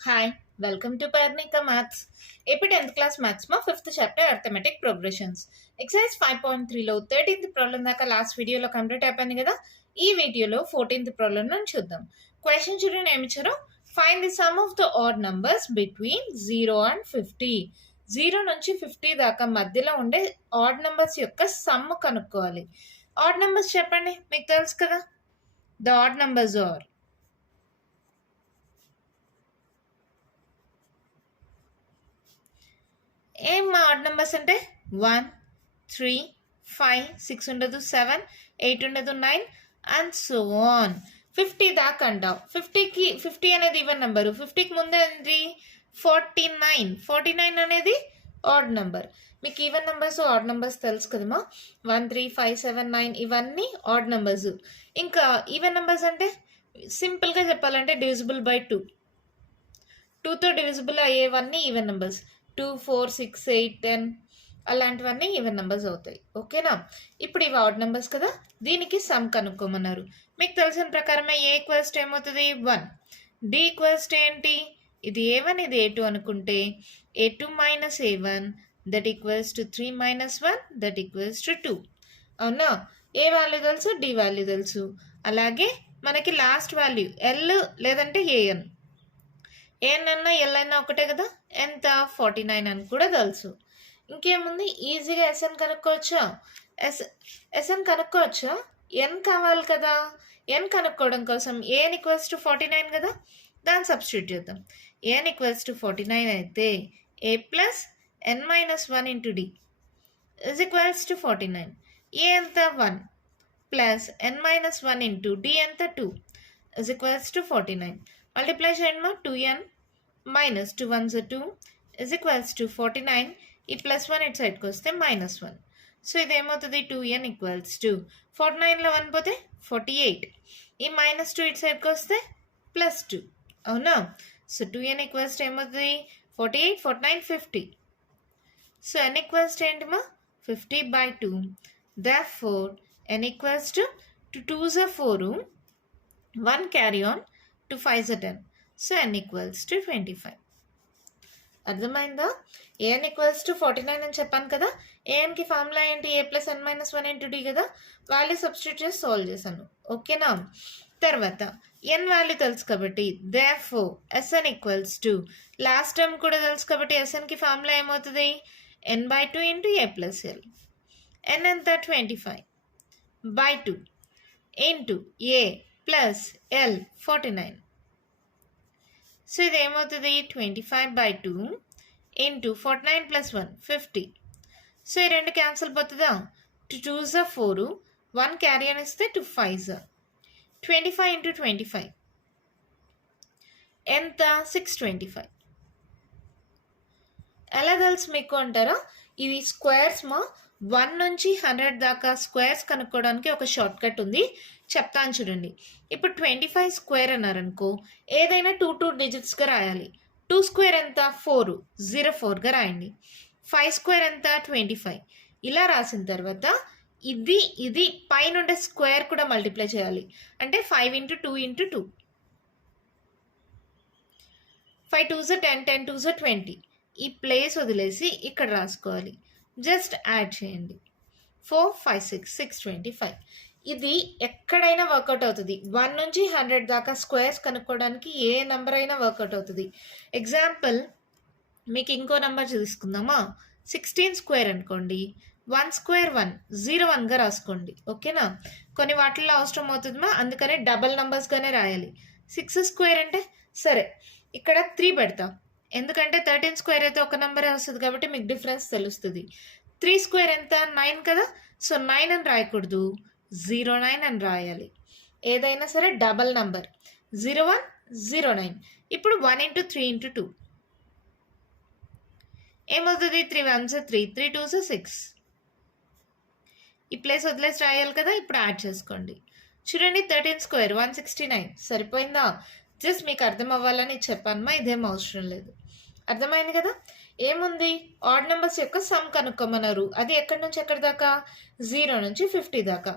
Hi welcome to Parnika maths. ఇప్పుడు 10th class maths మా 5th chapter arithmetic progressions exercise 5.3లో 13th problem దాకా last వీడియోలో కంప్లీట్ అయిపోయింది కదా. ఈ వీడియోలో 14th ప్రాబ్లం నుంచి చూద్దాం. క్వశ్చన్ చూడండి ఏమి ఇచ్చారో. Find the some of the odd numbers between 0 and 50. 0 నుంచి 50 దాకా మధ్యలో ఉండే ఆడ్ నంబర్స్ యొక్క సమ్ కనుక్కోవాలి. ఆడ్ నంబర్స్ చెప్పండి, మీకు తెలుసు కదా. ద ఆడ్ నంబర్స్ ఆర్ ఏం మా ఆడ్ నెంబర్స్ అంటే 1, 3, 5, 6 ఉండదు, 7, 8 ఉండదు, 9 అండ్ సో ఆన్ 50 దాకా అంటావు. 50 అనేది ఈవెన్ నెంబరు. 50కి ముందే ఏంటి 49 అనేది ఆడ్ నెంబర్. మీకు ఈవెన్ నెంబర్స్ ఆడ్ నెంబర్స్ తెలుసు కదమ్మా. 1, 3, 5, 7, 9 ఇవన్నీ ఆడ్ నెంబర్స్. ఇంకా ఈవెన్ నెంబర్స్ అంటే సింపుల్గా చెప్పాలంటే డివిజిబుల్ బై 2. 2తో డివిజిబుల్ అయ్యేవన్నీ ఈవెన్ నెంబర్స్. 2, 4, 6, 8, 10 అలాంటివన్నీ ఈవెన్ నెంబర్స్ అవుతాయి. ఓకేనా. ఇప్పుడు ఇవి ఆడ్ నెంబర్స్ కదా, దీనికి సమ్ కనుక్కోమన్నారు. మీకు తెలిసిన ప్రకారమే ఏ ఈక్వల్స్ టు ఏమవుతుంది 1, డి ఈక్వల్స్ టు ఏంటి, ఇది A1 ఇది A2 అనుకుంటే A2 minus A1 that equals to 3 minus 1 that equals to 2. అవునా. ఏ వాల్యూ తెలుసు, డి వాల్యూ తెలుసు. అలాగే మనకి లాస్ట్ వాల్యూ ఎల్ లేదంటే ఏఎన్. ఏనన్నా ఎల్ అయినా ఒకటే కదా. ఎంత 49 అని కూడా తెలుసు. ఇంకేముంది, ఈజీగా ఎస్ఎన్ కనుక్కోవచ్చా. ఎస్ఎన్ కనుక్కోవచ్చా. ఎన్ కావాలి కదా. ఎన్ కనుక్కోవడం కోసం ఏఎన్ ఈక్వల్స్ టు 49 కదా, దాన్ని సబ్స్టిట్యూట్ చేద్దాం. ఏఎన్ ఈక్వల్స్ టు 49 అయితే A plus N minus 1 into D is equals to 49. A ఎంత 1 plus N minus 1 into D ఎంత 2 ఇజ్ ఈక్వల్స్ టు 49. మల్టిప్లై చేయండి మా 2n minus 2 1s 2 is equals to 49. ఈ plus 1 ఇటు సైడ్కి వస్తే -1. సో ఇదేమవుతుంది 2n ఈక్వల్స్ టు 49లో 1 పోతే 48. ఈ -2 ఇటు సైడ్కి వస్తే +2. అవునా. సో 2n ఈక్వల్స్ టు ఏమవుతుంది 48, 49, 50. సో n ఈక్వల్స్ టు ఏంటి మా 50/2. Therefore n equals to 2s 4, 1 carry on, 2 5s 10. So n equals to 25. అర్థమైందా. ఏఎన్ ఈక్వల్స్ టు 49 అని చెప్పాను కదా. ఏఎన్కి ఫార్ములా ఏంటి, A plus N minus 1 into D కదా. వాల్యూ సబ్స్టిట్యూట్ చేసి సాల్వ్ చేశాను. ఓకేనా. తర్వాత ఎన్ వాల్యూ తెలుసు కాబట్టి therefore SN equals to, last term కూడా తెలుసు కాబట్టి ఎస్ఎన్కి ఫార్ములా ఏమవుతుంది n/2 into A plus L. N ఎంత 25/2 into A plus L 49. So ఇది ఏమవుతుంది 25/2 ఇంటూ 49 ప్లస్ 1 50. సో ఈ రెండు క్యాన్సిల్ పోతుందా. 2 2s 4, 1 క్యారీ అని ఇస్తే 2 5s. 25 ఇంటూ 25 ఎంత 625. ఎలా తెలుసు మీకు అంటారా. ఇది స్క్వేర్స్ మా 1 నుంచి 100 దాకా స్క్వేర్స్ కనుక్కోవడానికి ఒక షార్ట్ కట్ ఉంది, చెప్తాను చూడండి. ఇప్పుడు 25 స్క్వేర్ అన్నారనుకో, ఏదైనా 2 డిజిట్స్గా రాయాలి. 2 స్క్వేర్ ఎంత 4, 04గా రాయండి. 5 స్క్వేర్ ఎంత 25. ఇలా రాసిన తర్వాత ఇది పైన ఉండే స్క్వేర్ కూడా మల్టిప్లై చేయాలి. అంటే 5 ఇంటూ 2 ఇంటూ 2. 5 2s 10, 10 2s 20. ఈ ప్లేస్ వదిలేసి ఇక్కడ రాసుకోవాలి. జస్ట్ యాడ్ చేయండి. 4 5 6 625. ఇది ఎక్కడైనా వర్కౌట్ అవుతుంది. 1 నుంచి 100 దాకా స్క్వేర్స్ కనుక్కోవడానికి ఏ నెంబర్ అయినా వర్కౌట్ అవుతుంది. ఎగ్జాంపుల్ మీకు ఇంకో నెంబర్ తీసుకుందామా. 16 స్క్వేర్ అనుకోండి. 1 స్క్వేర్ 1, 01గా రాసుకోండి. ఓకేనా. కొన్ని వాటిల్లో అవసరం అవుతుందమ్మా, అందుకనే డబల్ నెంబర్స్గానే రాయాలి. 6 స్క్వేర్ అంటే సరే ఇక్కడ 3 పెడతాం, ఎందుకంటే 13 స్క్వేర్ అయితే ఒక నెంబరే వస్తుంది కాబట్టి మీకు డిఫరెన్స్ తెలుస్తుంది. 3 స్క్వేర్ ఎంత 9 కదా. సో 9 అని రాయకూడదు, 09 అని రాయాలి. ఏదైనా సరే డబల్ నంబర్ 01 09. ఇప్పుడు 1 ఇంటూ 3 ఇంటూ 2 ఏమవుతుంది 3 1s 3, 3 2s 6. ఈ ప్లేస్ వదిలేసి రాయాలి కదా. ఇప్పుడు యాడ్ చేసుకోండి. చూడండి 13 స్క్వేర్ 169 సరిపోయిందా. జస్ట్ మీకు అర్థం అవ్వాలని చెప్పానమ్మా, ఇదేం అవసరం లేదు. అర్థమైంది కదా. ఏముంది, ఆడ్ నెంబర్స్ యొక్క సమ్ కనుక్కోమన్నారు. అది ఎక్కడి నుంచి ఎక్కడి దాకా 0 నుంచి 50 దాకా.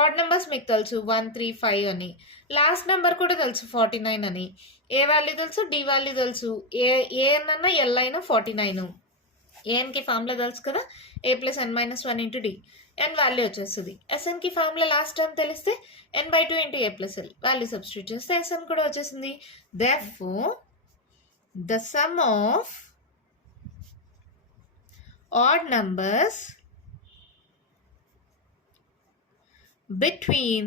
ఆడ్ నెంబర్స్ మీకు తెలుసు 1 3 5 అని. లాస్ట్ నెంబర్ కూడా తెలుసు 49 అని. ఏ వాల్యూ తెలుసు, డి వాల్యూ తెలుసు, ఏఎన్ అన్నా ఎల్ అయినా 49, ఏఎన్కి ఫార్ములా తెలుసు కదా, a+n-1 ఇంటూ డి, ఎన్ వాల్యూ వచ్చేస్తుంది. ఎస్ఎన్కి ఫార్ములా లాస్ట్ టైం తెలిస్తే n/2 into a+l value substitute చేస్తే ఎస్ఎన్ కూడా వచ్చేసింది. Therefore, the sum of odd numbers between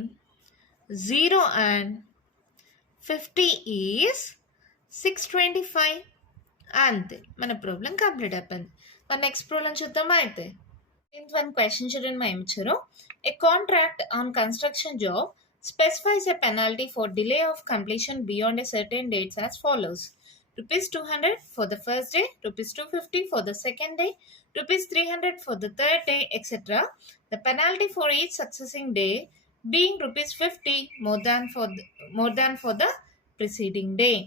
0 and 50 is 625. అంతే, మన ప్రాబ్లం కంప్లీట్ అయిపోయింది. మన నెక్స్ట్ ప్రాబ్లం చూద్దామా అయితే. వన్ క్వశ్చన్ చూడండి మా ఇచ్చారు. A contract on construction job specifies a penalty for delay of completion beyond a certain dates as follows: rupees 200 for the first day, rupees 250 for the second day, rupees 300 for the third day, etc. The penalty for each succeeding day being rupees 50 more than for the preceding day.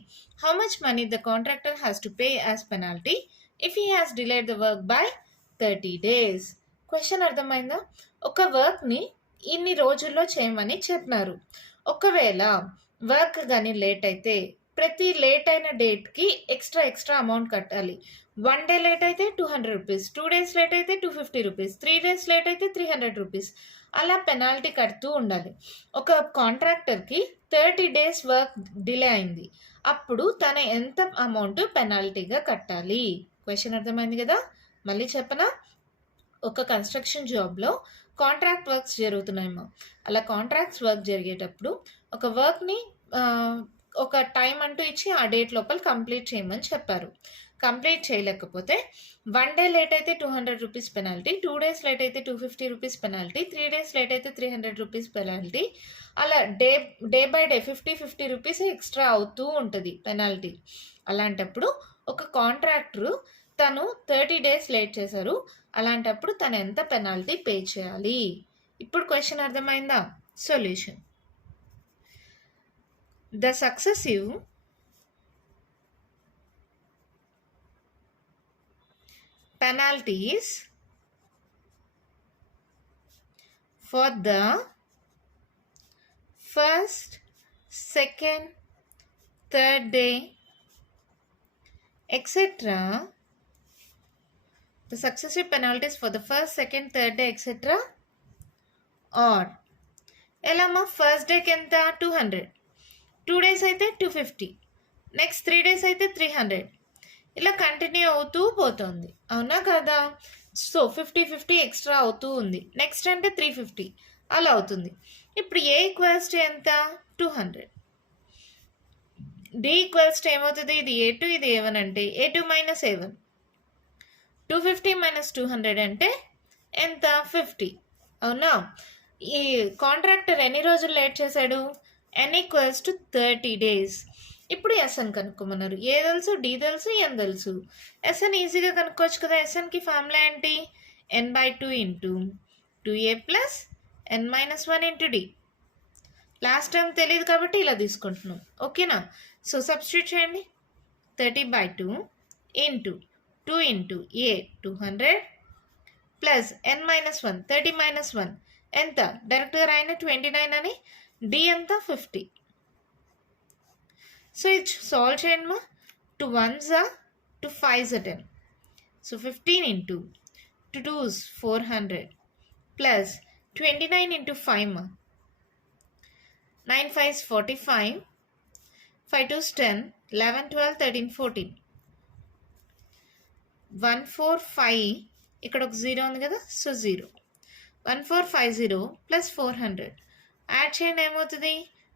How much money the contractor has to pay as penalty if he has delayed the work by 30 days? Question అర్థమైందా? ఒక వర్క్ని ఇన్ని రోజుల్లో చేయమని చెప్పినారు. ఒకవేళ work కానీ late అయితే ప్రతి లేట్ అయిన డేట్కి ఎక్స్ట్రా అమౌంట్ కట్టాలి. 1 డే లేట్ అయితే 200 రూపీస్, 2 డేస్ లేట్ అయితే 250 రూపీస్, 3 డేస్ లేట్ అయితే 300 రూపీస్, అలా పెనాల్టీ కడుతూ ఉండాలి. ఒక కాంట్రాక్టర్కి 30 డేస్ వర్క్ డిలే అయింది, అప్పుడు తన ఎంత అమౌంట్ పెనాల్టీగా కట్టాలి? క్వశ్చన్ అర్థమైంది కదా, మళ్ళీ చెప్పనా. ఒక కన్స్ట్రక్షన్ జాబ్లో కాంట్రాక్ట్ వర్క్స్ జరుగుతున్నాయేమో, అలా కాంట్రాక్ట్స్ వర్క్ జరిగేటప్పుడు ఒక వర్క్ని ఒక టైం అంటూ ఇచ్చి ఆ డేట్ లోపల కంప్లీట్ చేయమని చెప్పారు. కంప్లీట్ చేయలేకపోతే 1 డే లేట్ అయితే 200 రూపీస్ పెనాల్టీ, 2 డేస్ లేట్ అయితే 250 రూపీస్ పెనాల్టీ, 3 డేస్ లేట్ అయితే 300 రూపీస్ పెనాల్టీ, అలా day by day 50 rupees extra అవుతూ ఉంటుంది పెనాల్టీ. అలాంటప్పుడు ఒక కాంట్రాక్టరు తను 30 డేస్ లేట్ చేశారు, అలాంటప్పుడు తను ఎంత పెనాల్టీ పే చేయాలి? ఇప్పుడు క్వశ్చన్ అర్థమైందా? Solution: the successive penalties for the first, second, third day, etc. The successive penalties for the first, second, third day, etc. or elama first day ki enta 200, 2 days అయితే 250, next 3 days అయితే 300, ఇలా continue అవుతూ పోతుంది, అవునా కదా? So 50 extra అవుతూ ఉంది. Next అంటే 350 అలా అవుతుంది. ఇప్పుడు ఏ ఈక్వల్స్ టు ఎంత? 200. డి ఈక్వల్స్ టు ఏమవుతుంది? ఇది A2, ఇది A1 అంటే A2 మైనస్ A1. 250 మైనస్ 200 అంటే ఎంత? 50, అవునా? ఈ కాంట్రాక్టర్ ఎన్ని రోజులు లేట్ చేశాడు? n equals to 30 days. ఇప్పుడు ఎస్ఎన్ కనుక్కోమన్నారు. ఏ తెలుసు, డి తెలుసు, ఎన్ తెలుసు. ఎస్ఎన్ ఈజీగా కనుక్కోవచ్చు కదా. ఎస్ఎన్కి ఫార్ములా ఏంటి? n/2 into 2a plus n-1 into D. Last time తెలియదు కాబట్టి ఇలా తీసుకుంటున్నాం, ఓకేనా? సో సబ్స్టిట్యూట్ చేయండి. 30/2 into 2 into A 200 plus n-1, 30 minus 1 ఎంత? డైరెక్ట్గా రాయిన 29 అని. డి ఎంత? 50. సో ఇది సాల్వ్ చేయండి మా. 2 1s 2 5s 10. So 15 into 2 2s 400 plus 29 into 5 మా. 9 5s 45, 5 2s 10, 11 12 13 14, 145, ఇక్కడ ఒక 0 ఉంది కదా, సో 0. 1450 ప్లస్ 400 యాడ్ చేయండి, ఏమవుతుంది?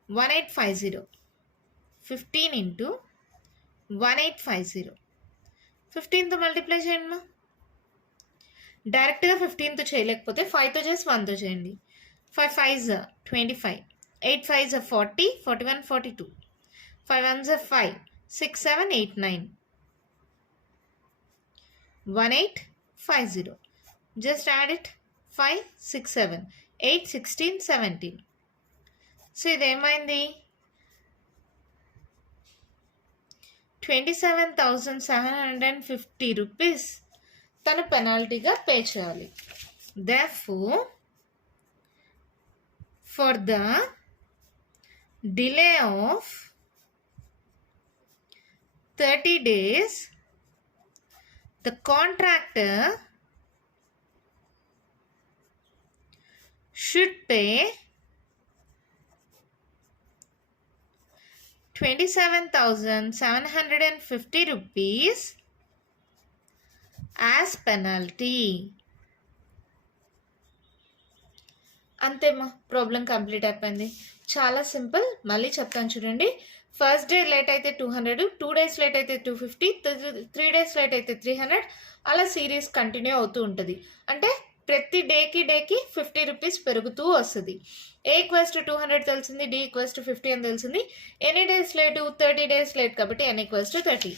1850. 15 ఇంటూ 1850, 15తో మల్టిప్లై చేయండి మా. డైరెక్ట్గా 15తో చేయలేకపోతే 5తో చేసి 1తో చేయండి. 5 5s 25, 8 5s 40, 41 42, 5 1s 5, 6 7 8 9, 1850. Just add it. 5 6 7 8 16 17. So ఇదేమైంది? 27,750 rupees తను పెనాల్టీగా పే చేయాలి. Therefore, for the delay of 30 days, the contractor should pay 27,750 rupees as penalty. అంతేమా, ప్రాబ్లం కంప్లీట్ అయిపోయింది. చాలా సింపుల్. మళ్ళీ చెప్తాను చూడండి. ఫస్ట్ డే లేట్ అయితే 200, 2 days లేట్ అయితే 250, 3 days లేట్ అయితే 300, అలా సిరీస్ కంటిన్యూ అవుతూ ఉంటుంది. అంటే ప్రతి డేకి 50 రూపీస్ పెరుగుతూ వస్తుంది. A = 200 తెలిసింది, D = 50 అని తెలిసింది. Any days late 30 days late కాబట్టి N = 30.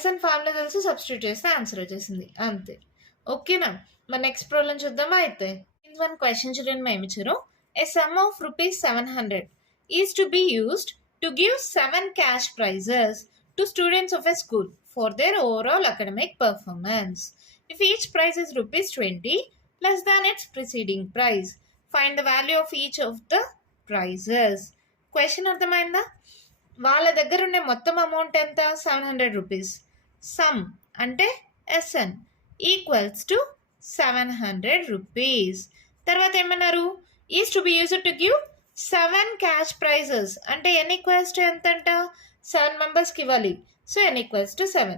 SN ఫార్ములా తెలిసి సబ్స్టిట్యూట్ చేస్తే ఆన్సర్ వచ్చేసింది. అంతే. ఓకేనా? మరి నెక్స్ట్ ప్రాబ్లం చూద్దామా అయితే. One question children may ichcharu. A sum of rupees 700 is to be used to give 7 cash prizes to students of a school for their overall academic performance. If each prize is rupees 20 less than its preceding prize, find the value of each of the prizes. Question అర్థమైందా? వాళ్ళ దగ్గర ఉన్న మొత్తం amount ఎంత? 700 rupees. Sum అంటే SN equals to 700 rupees. తర్వాత ఏమన్నారు? Is to be used to give 7 cash prizes. అంటే N = ఎంత అంట? 7 మెంబర్స్కి ఇవ్వాలి. So N = 7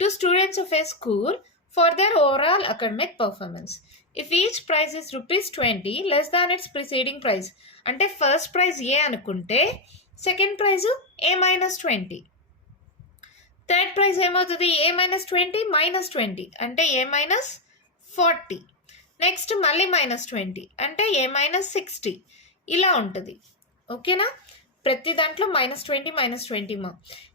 to students of a school for their overall academic performance. If each prize is rupees 20 less than its preceding prize. అంటే first prize A అనుకుంటే second praise A-20, third prize ఏమవుతుంది? A-20 -20 అంటే A-40, next మళ్ళీ -20 అంటే A-60. ఇలా ఉంటుంది. ఓకేనా? ప్రతి దాంట్లో -20 -20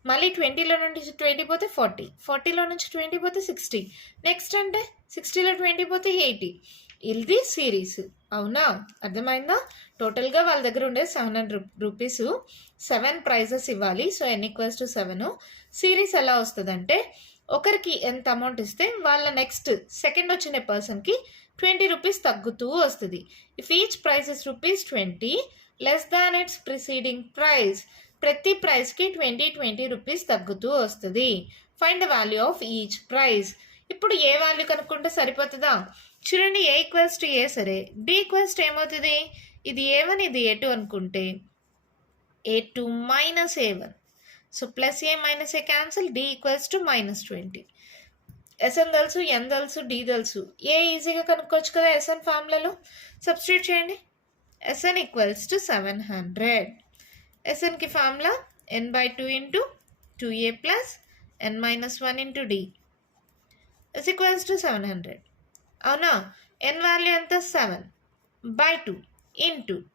మళ్ళీ 20లో నుండి 20 పోతే 40, 40లో నుంచి 20 పోతే 60, నెక్స్ట్ అంటే 60లో 20 పోతే 80. ఇది సిరీస్. అవునా? అర్థమైందా? టోటల్గా వాళ్ళ దగ్గర ఉండే 700 రూపీస్ 7 ప్రైజెస్ ఇవ్వాలి. So N = 7. సిరీస్ ఎలా వస్తుందంటే ఒకరికి ఎంత అమౌంట్ ఇస్తే వాళ్ళ నెక్స్ట్ సెకండ్ వచ్చిన పర్సన్కి 20 రూపీస్ తగ్గుతూ వస్తుంది. If each prize is rupees 20 less than its preceding prize, ప్రతి ప్రైజ్కి 20 రూపీస్ తగ్గుతూ వస్తుంది. Find the value of each prize. ఇప్పుడు ఏ వాల్యూ కనుక్కుంటే సరిపోతుందా? చూడండి, A = A సరే, D = ఏమవుతుంది? ఇది A1 ఇది A2 అనుకుంటే A2 - A1. So plus A - A cancel, D = -20. SN తెలుసు, N తెలుసు, D తెలుసు. ఏ ఈజీగా కనుక్కోవచ్చు కదా SN ఫార్ములాలో. సబ్స్టిట్యూట్ చేయండి. SN = 700. SNకి formula N/2 × 2A + N-1 × D = 700. అవునా? N వాల్యూ ఎంత? 7/2 ×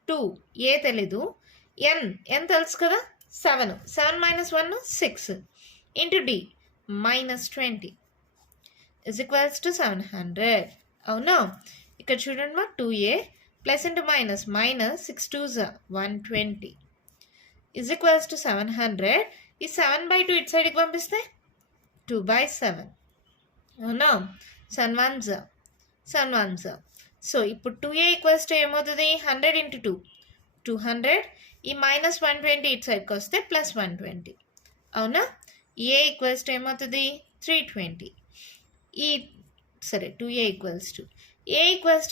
2. ఏ తెలీదు. N తెలుసు కదా, 7. 7 - 1 6 × D -20 = 700. అవునా? ఇక్కడ చూడండి మా 2A plus into minus -6 2s 120 = 700. ఈ 7/2 ఇటు సైడ్కి పంపిస్తే 2/7. అవునా? 7 1s. సో ఇప్పుడు 2A = ఏమవుతుంది? 100 × 2 200. ఈ -120 ఇటు సైడ్కి వస్తే +120. అవునా? A = ఏమవుతుంది? 320. ఈ సరే 2A =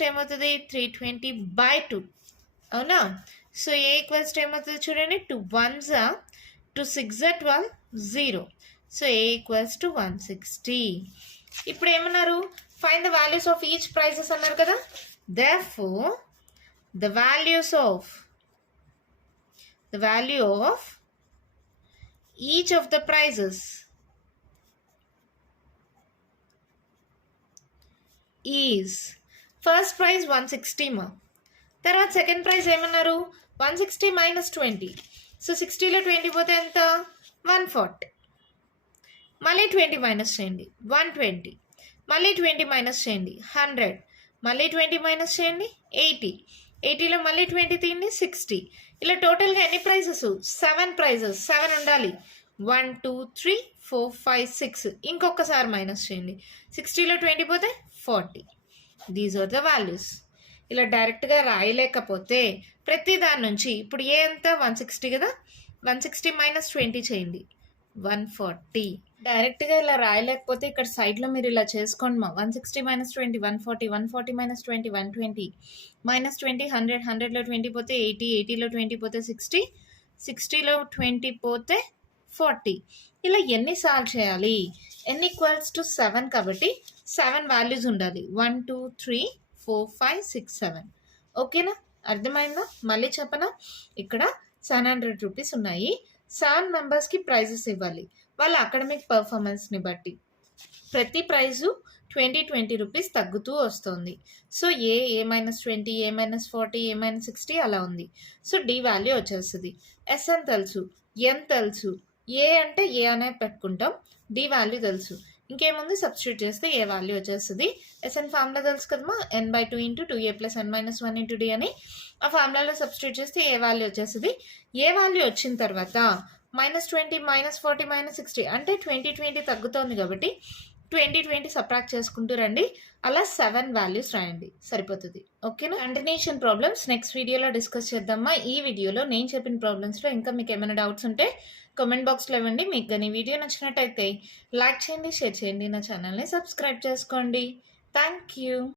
ఏమవుతుంది? 320/2. అవునా? సో A = ఏమవుతుంది? చూడండి, 2 1s 2 6 12 0. So A = 160. ఇప్పుడు ఏమన్నారు? Find the values of each prizes అన్నారు కదా. Therefore, the value of each of the prizes is first prize 160 తర్వాత సెకండ్ ప్రైజ్ ఏమన్నారు? 160 - 20. సో 60లో 20 పోతే ఎంత? 140. మళ్ళీ 20 మైనస్ చేయండి, 120. మళ్ళీ 20 మైనస్ చేయండి, 100. మళ్ళీ 20 మైనస్ చేయండి, 80. 80లో మళ్ళీ 20 తీయండి, 60. ఇలా టోటల్గా ఎన్ని ప్రైజెస్? 7 ప్రైజెస్. 7 ఉండాలి. 1 2 3 4 5 6. ఇంకొకసారి మైనస్ చేయండి, 60లో 20 పోతే 40. These are the values. ఇలా డైరెక్ట్గా రాయలేకపోతే ప్రతి దాని నుంచి ఇప్పుడు ఏ ఎంత? 160 కదా, 160 - 20 చేయండి, 140. డైరెక్ట్‌గా ఇలా రాయలేకపోతే ఇక్కడ సైడ్‌లో మీరు ఇలా చేసుకోండి మా. 160 - 20 140, 140 - 20 120, -20 100, 100లో 20 పోతే 80, 80లో 20 పోతే 60, 60లో 20 పోతే 40. ఇలా ఎన్ని సార్లు చేయాలి? n = 7 కాబట్టి 7 వాల్యూస్ ఉండాలి. 1, 2, 3, 4, 5, 6, 7. ఓకేనా? అర్థమైందా? మళ్ళీ చెప్పనా? ఇక్కడ 700 రూపీస్ ఉన్నాయి. 7 మెంబర్స్‌కి ప్రైజెస్ ఇవ్వాలి. వాళ్ళ అకాడమిక్ పర్ఫార్మెన్స్‌ని బట్టి. ప్రతి ప్రైజు 20 రూపీస్ తగ్గుతూ వస్తుంది. సో -20, -40, -60 అలా ఉంది. సో డి వాల్యూ వచ్చేస్తది. ఎస్ఎన్ తెలుసు, ఎన్ తెలుసు. ఏ అంటే ఏ అనేది పెట్టుకుంటాం. డి వాల్యూ తెలుసు. ఇంకేముంది సబ్స్టిట్యూట్ చేస్తే ఏ వాల్యూ వచ్చేస్తది. ఎస్ఎన్ ఫార్ములా తెలుసు కదమ్మా, n/2 × 2a + n - 1 × d అని. ఆ ఫార్ములాలో సబ్స్టిట్యూట్ చేస్తే ఏ వాల్యూ వచ్చేస్తది. ఏ వాల్యూ వచ్చిన తర్వాత -20, -40, -60 అంటే 20 తగ్గుతోంది కాబట్టి 20 సబ్ట్రాక్ట్ చేసుకుంటూ రండి. అలా 7 వాల్యూస్ రాయండి, సరిపోతుంది. ఓకేనా? కంటిన్యూషన్ ప్రాబ్లమ్స్ నెక్స్ట్ వీడియోలో డిస్కస్ చేద్దామా. ఈ వీడియోలో నేను చెప్పిన ప్రాబ్లమ్స్లో ఇంకా మీకు ఏమైనా డౌట్స్ ఉంటే కామెంట్ బాక్స్లో ఇవ్వండి. మీకు కానీ వీడియో నచ్చినట్టయితే లైక్ చేయండి, షేర్ చేయండి, నా ఛానల్ని సబ్స్క్రైబ్ చేసుకోండి. Thank you.